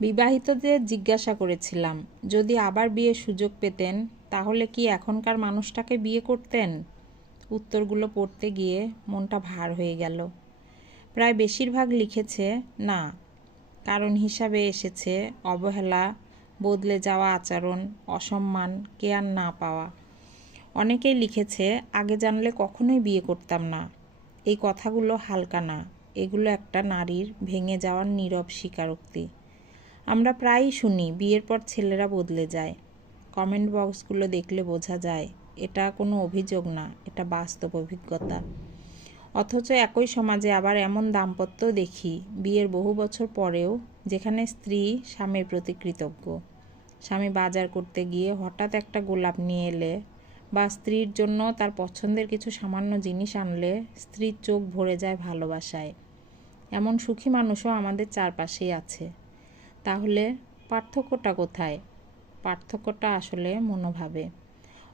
বিবাহিতদের জিজ্ঞাসা করেছিলাম, যদি আবার বিয়ের সুযোগ পেতেন তাহলে কি এখনকার মানুষটাকে বিয়ে করতেন? উত্তরগুলো পড়তে গিয়ে মনটা ভার হয়ে গেল। প্রায় বেশিরভাগ লিখেছে না। কারণ হিসাবে এসেছে অবহেলা, বদলে যাওয়া আচরণ, অসম্মান, কেয়ার না পাওয়া। অনেকেই লিখেছে, আগে জানলে কখনোই বিয়ে করতাম না। এই কথাগুলো হালকা না, এগুলো একটা নারীর ভেঙে যাওয়ার নীরব স্বীকারোক্তি। আমরা প্রায়ই শুনি বিয়ের পর ছেলেরা বদলে যায়। কমেন্ট বক্সগুলো দেখলে বোঝা যায় এটা কোনো অভিযোগ না, এটা বাস্তব অভিজ্ঞতা। অথচ একই সমাজে আবার এমন দাম্পত্য দেখি বিয়ের বহু বছর পরেও, যেখানে স্ত্রী স্বামীর প্রতি কৃতজ্ঞ। স্বামী বাজার করতে গিয়ে হঠাৎ একটা গোলাপ নিয়ে এলে বা স্ত্রীর জন্য তার পছন্দের কিছু সামান্য জিনিস আনলে স্ত্রীর চোখ ভরে যায় ভালোবাসায়। এমন সুখী মানুষও আমাদের চারপাশেই আছে। তাহলে পার্থক্যটা কোথায়? পার্থক্যটা আসলে মনোভাবে।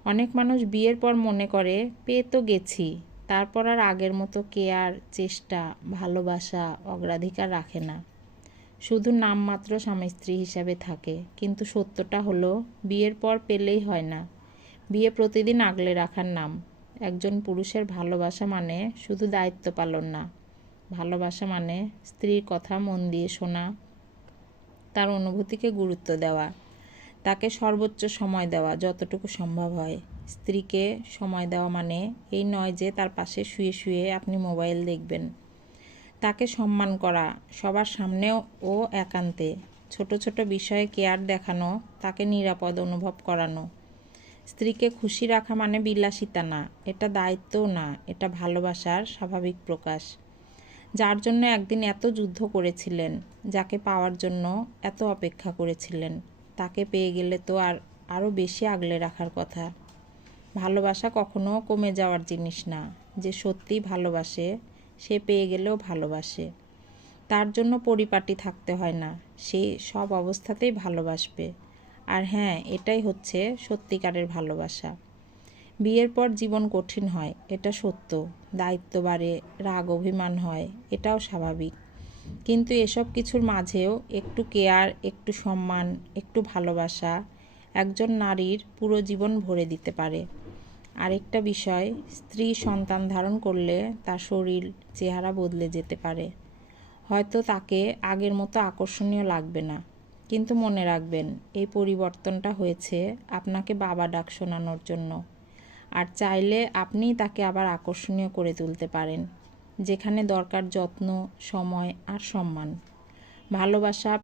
অনেক মানুষ বিয়ের পর মনে করে পেয়ে তো গেছি, তারপর আর আগের মতো কেয়ার, চেষ্টা, ভালোবাসা, অগ্রাধিকার রাখে না। শুধু নামমাত্র স্বামী স্ত্রী হিসাবে থাকে। কিন্তু সত্যটা হলো বিয়ের পর পেলেই হয় না। বিয়ে প্রতিদিন আগলে রাখার নাম। একজন পুরুষের ভালোবাসা মানে শুধু দায়িত্ব পালন না। ভালোবাসা মানে স্ত্রীর কথা মন দিয়ে শোনা, তার অনুভূতিকে গুরুত্ব দেওয়া, তাকে সর্বোচ্চ সময় দেওয়া যতটুকু সম্ভব হয়। স্ত্রীকে সময় দেওয়া মানে এই নয় যে তার পাশে শুয়ে শুয়ে আপনি মোবাইল দেখবেন। তাকে সম্মান করা, সবার সামনেও ও একান্তে। ছোট ছোট বিষয়ে কেয়ার দেখানো, তাকে নিরাপদ অনুভব করানো। স্ত্রীকে খুশি রাখা মানে বিলাসিতা না, এটা দায়িত্বও না, এটা ভালোবাসার স্বাভাবিক প্রকাশ। যার জন্য একদিন এত যুদ্ধ করেছিলেন, যাকে পাওয়ার জন্য এত অপেক্ষা করেছিলেন, তাকে পেয়ে গেলে তো আরও বেশি আগলে রাখার কথা। ভালোবাসা কখনো কমে যাওয়ার জিনিস না। যে সত্যিই ভালোবাসে সে পেয়ে গেলেও ভালোবাসে। তার জন্য পরিপাটি থাকতে হয় না, সে সব অবস্থাতেই ভালোবাসবে। আর হ্যাঁ, এটাই হচ্ছে সত্যিকারের ভালোবাসা। বিয়ের পর জীবন কঠিন হয়, এটা সত্য। দায়িত্ব বাড়ে, রাগ অভিমান হয়, এটাও স্বাভাবিক। কিন্তু এসব কিছুর মাঝেও একটু কেয়ার, একটু সম্মান, একটু ভালোবাসা একজন নারীর পুরো জীবন ভরে দিতে পারে। আরেকটা বিষয়, স্ত্রী সন্তান ধারণ করলে তার শরীর, চেহারা বদলে যেতে পারে। হয়তো তাকে আগের মতো আকর্ষণীয় লাগবে না, কিন্তু মনে রাখবেন এই পরিবর্তনটা হয়েছে আপনাকে বাবা ডাক শোনানোর জন্য। আর চাইলে আপনিই তাকে আবার আকর্ষণীয় করে তুলতে পারেন, যেখানে দরকার যত্ন, সময় আর সম্মান। ভালোবাসা